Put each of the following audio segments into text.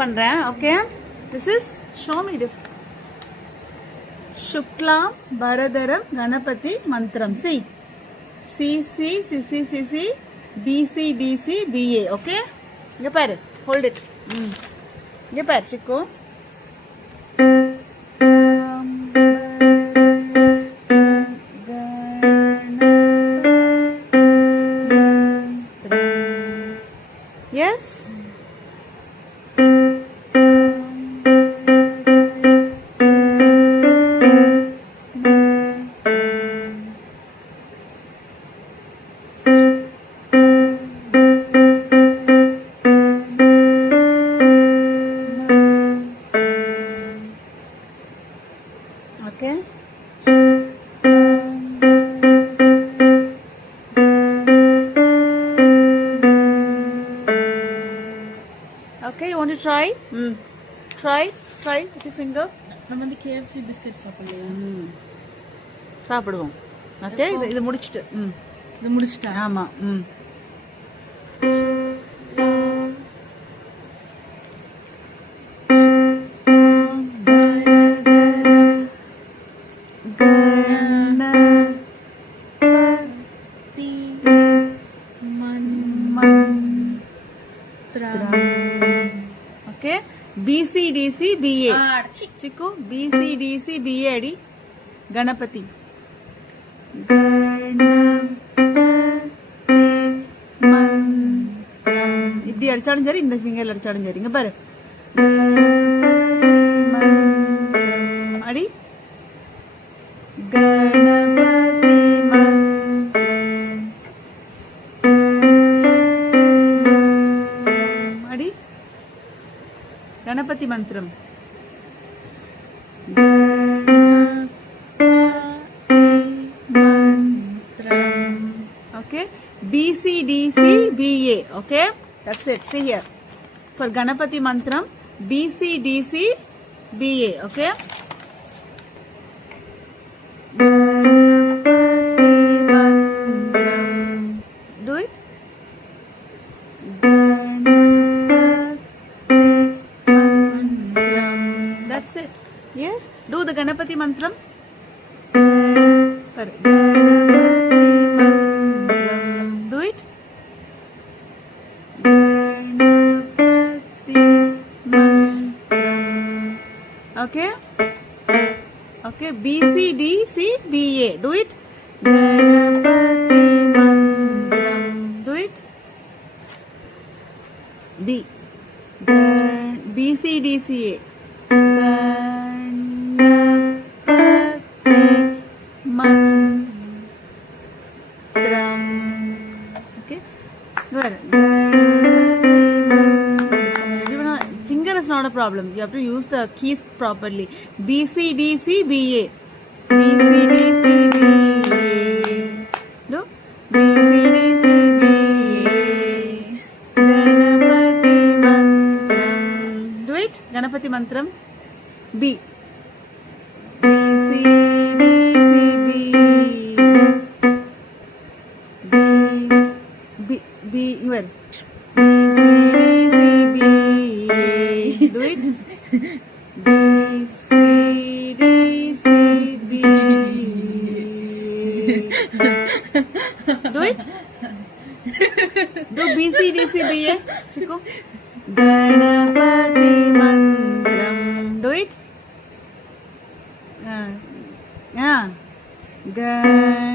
பண்றேன். Okay, this is show me diff சுக்லாம் பரதரம் கணபதி மந்திரம். C C C C C C C B C D C B A. Okay, இங்க பாரு, hold it. இங்க பாரு சிக்கு. Yes. Okay. Okay, you want to try? Try with your finger. நம்ம வந்து KFC பிஸ்கட் சாப்பிடலாம். சாப்பிடுவோம். ஓகே, இது முடிச்சிட்டு. இது முடிச்சிட்டேன். ஆமா. Okay, BCDC BA. Chiku, BCDC BA அடி கணபதி. இப்படி அடிச்சாலும் சரி, இந்த ஃபிங்கர்ல அடிச்சாலும் சரி. இங்க பாரு, அடி கணபதி அடி கணபதி மந்திரம். Okay, BCDC BA. Okay, that's it. See here, for Ganapati Mantram, BCDC BA. Okay, do it. That's it. Yes, do the Ganapati Mantram. Do it. Okay. Okay, BCDC BA. Do it. Do it. B. BCDCA. Okay, good. Finger is not a problem. You have to use the keys properly. BCDC BA. BCDC BA. Do BCDC BA. Ganapati Mantram. Do it. Ganapati Mantram. B. BCDC B. B. Well. BCDC B. Do it. BCDC B. Do it. Do BCDC B. Chiku. Ganapati Mantram. Do it. Ganapati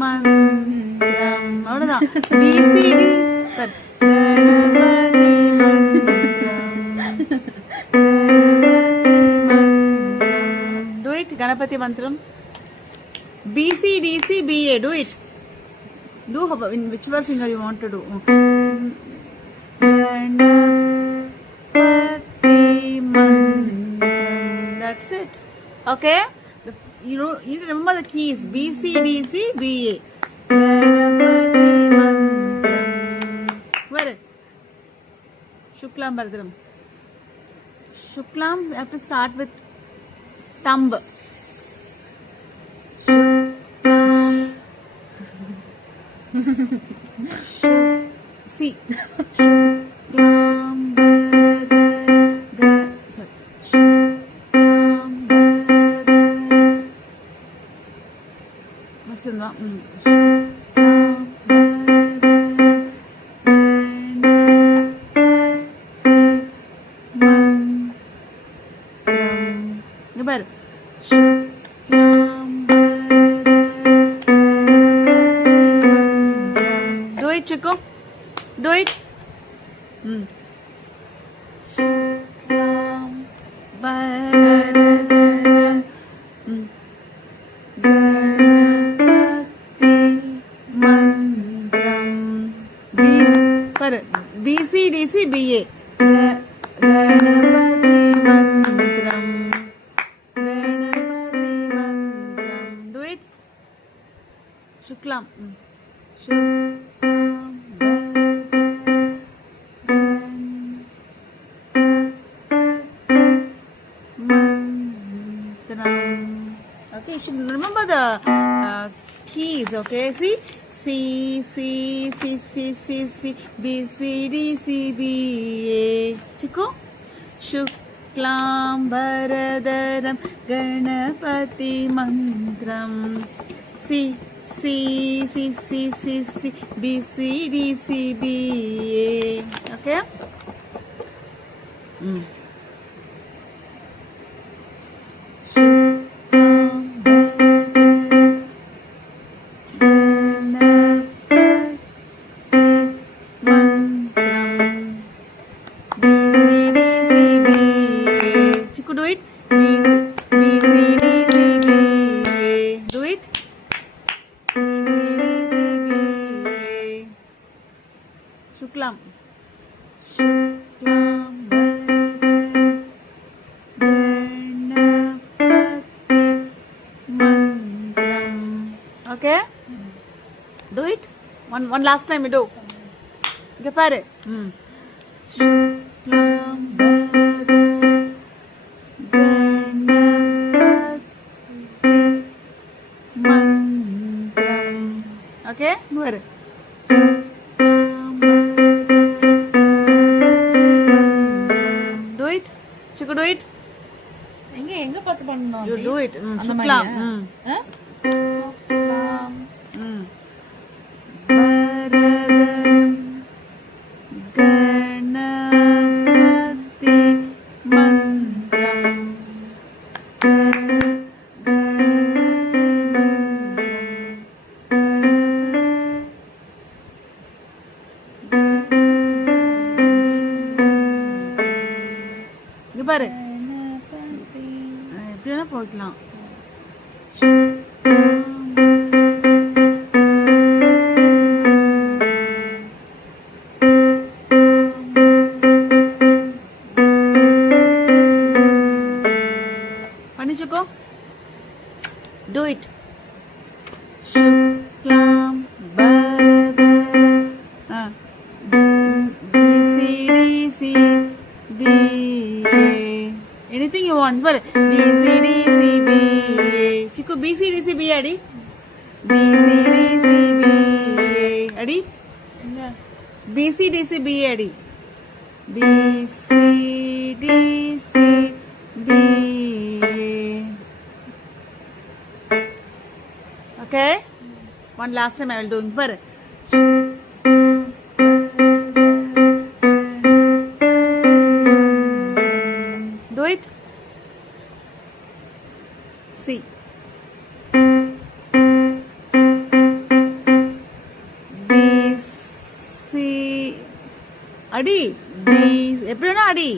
மந்திரம். அவ்வளவுதான். BCD. Ganapathi மந்திரம். Do it. Ganapathi மந்திரம். BCDC BA. Do it. Do in whichever finger you want to do. Ganapati mantram. That's it. Okay. You need to remember the keys. BCDC BA. Ganapati mantram. Where? Shuklam Bharadaram. Shuklam, you have to start with thumb. Shuklam. C. వస్తుందా பாரு do it Chico, do it. B C D C B A Ganapati Mantram. Do it. Shuklam. Okay, you should remember the keys. Okay, see. C C C C C C B C D C B A. Chiku. Shuklambaradaram Ganapati Mantram. C C C C C C B C D C B A. Okay. Do it. B C D C B A. Do it. B C D C B A. Shuklam. Okay. Do it. One last time you do. Get pare. Shuklam. Okay, where? Do it, Chiku, do it. எங்க பார்த்து பண்ணனும்? You do it. Shuklam. Bharadaram Ganapati Mantram. பாரு எப்படி வேணா போடலாம். பண்ணிச்சுக்கோ. Do it. Shuklam Bharadaram B C D C B A. Anything you want. But B C D C B A. Chiku B C D C B adi. B C D C B A adi. B C D C B adi. B C D C B A. Okay. One last time I will do. But do it. See. B C Adi. B எப்படி வேணா அடி.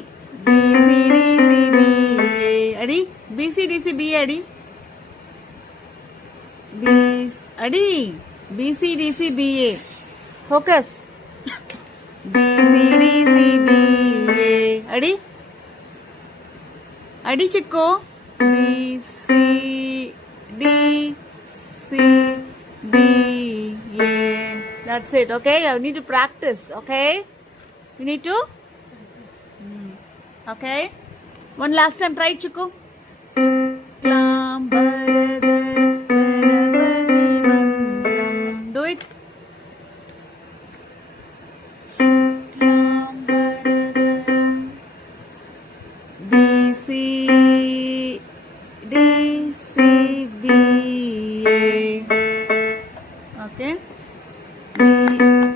B C D C B A அடி. B C D C B A அடி. B அடி. B C D C B A. Focus. B C D C B A அடி. அடி Chicco. B C D C B A. That's it. Okay, you need to practice. Okay, you need to. Okay, one last time. Try Chiku. Do it.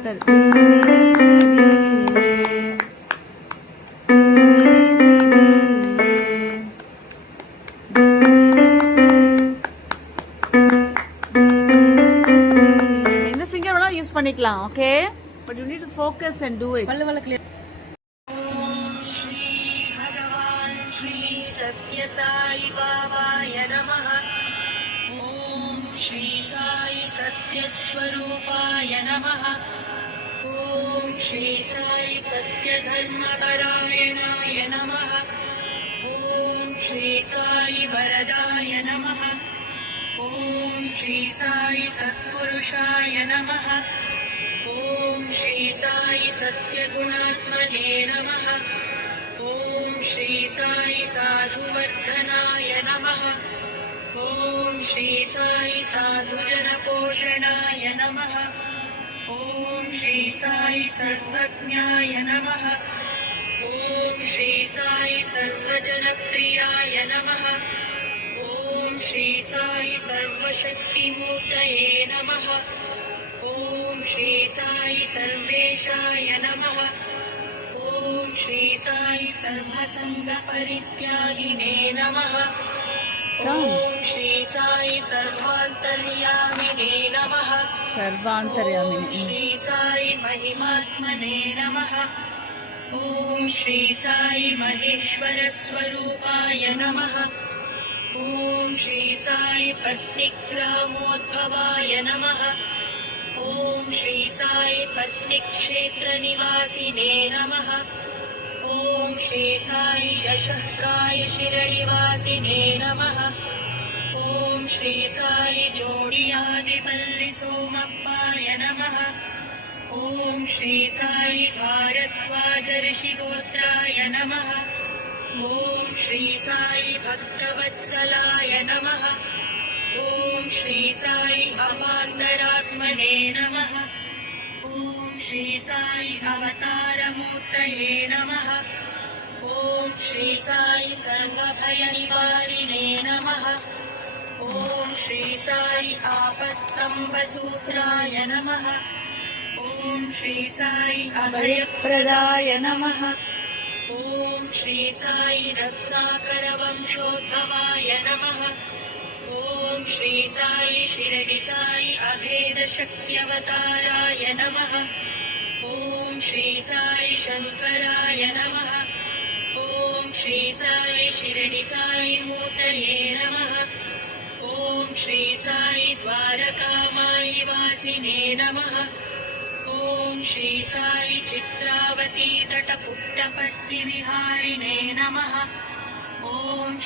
எந்த finger வேணாலும் use பண்ணிக்கலாம், okay, but you need to focus and to it. பல்ல clear. Shri भगवान् श्री सत्य साई बाबाय नमः। ॐ श्री साई सत्य स्वरूपाय नमः। ॐ श्री साई सत्य धर्मपरायणाय नमः। ॐ श्री साई वरदाय नमः। ॐ श्री साई सत्पुरुषाय नमः। ॐ श्री साई सत्यगुणात्मने नमः। ॐ श्री साई साधुवर्धनाय नमः। ॐ श्री साई साधुजनपोषणाय नमः। ॐ श्री साई सर्वज्ञाय नमः। ॐ श्री साई सर्वजनप्रियाय नमः। ॐ श्री साई सर्वशक्तिमूर्तये नमः। ॐ श्री साई सर्वेशाय नमः। ॐ श्री साई सर्वसङ्गपरित्यागिने नमः। ॐ श्री साई सर्वान्तर्यामिने नमः। सर्वान्तर्यामिने। ॐ श्री साई महिमात्मने नमः। ॐ श्री साई महेश्वरस्वरूपाय नमः। ॐ श्री साई पत्तिग्रामोद्भवाय नमः। ॐ श्री साई पत्तिक्षेत्रनिवासिने नमः। ॐ श्री साई यशःकाय शिरडिवासिने नमः। ॐ श्री साई जोडियादिपल्लिसोमप्पाय नमः। ॐ श्री साई भारद्वाजऋषिगोत्राय नमः। ॐ श्री साई भक्तवत्सलाय नमः। ॐ श्री साई अवान्तरात्मने नमः। ॐ श्री साई अवतारमूर्तये नमः। ॐ श्री साई सर्वभयनिवारिणे नमः। ॐ श्री साई आपस्तम्भसूत्राय नमः। ॐ श्री साई अभयप्रदाय नमः। ॐ श्री साई रत्नाकरवंशोद्भवाय नमः। ॐ श्री साई शिरडि साई अभेदशक्त्यवताराय नमः। ॐ श्री साई शङ्कराय नमः। ॐ श्री साई शिरडि साई मूर्तये नमः। ॐ श्री साई द्वारकामायि वासिने नमः। ॐ श्री साई चित्रावती तटपुट्टपट्टिविहारिणे नमः। ॐ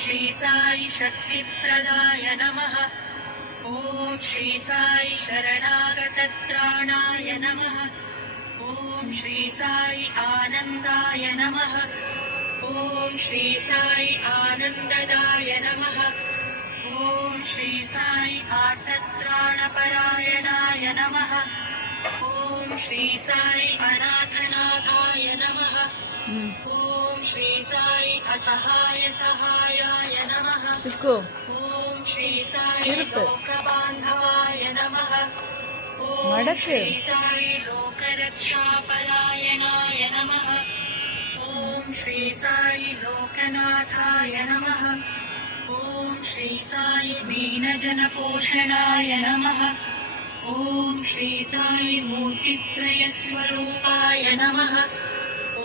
श्री साई शक्तिप्रदाय नमः। ॐ श्री साई शरणागतत्राणाय नमः। ॐ श्री साई आनन्दाय नमः। ॐ श्री साई आनन्ददाय नमः। ॐ श्री साई आर्तत्राणपरायणाय नमः। ॐ श्री साई अनाथनाथाय नमः। ॐ श्री साई असहाय सहायाय नमः। चिक्कू ॐ श्री साई लोकबान्धवाय नमः। ॐ मडक्के। श्री साई लोकरक्षापरायणाय नमः। ॐ श्री साई लोकनाथाय नमः। ॐ श्री साई दीनजनपोषणाय नमः। ॐ श्री साई मूर्तित्रयस्वरूपाय नमः। ॐ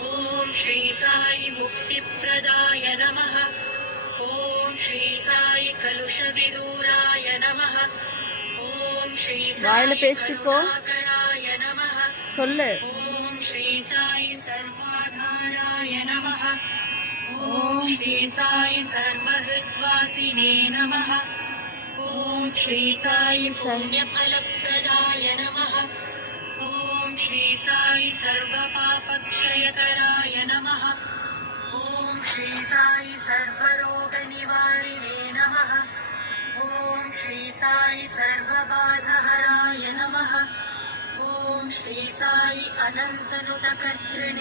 श्री साई मुक्तिप्रदाय नमः। ॐ श्री साई कलुषविदूराय नमः। ॐ श्री வாயில साई பேசிக்கோ. करुणाकराय नमः। சொல்லு. ॐ श्री साई सर्वाधाराय नमः। ॐ श्री साई सर्वहृद्वासिने नमः। ॐ श्री साई पुण्यफलप्रदाय नमः। ॐ श्री साई सर्वपापक्षयकराय नमः। ॐ श्री साई सर्वरोगनिवारिणे नमः। ॐ श्री साई सर्वबाधहराय नमः। ॐ श्री साई अनन्तनुतकर्तृणे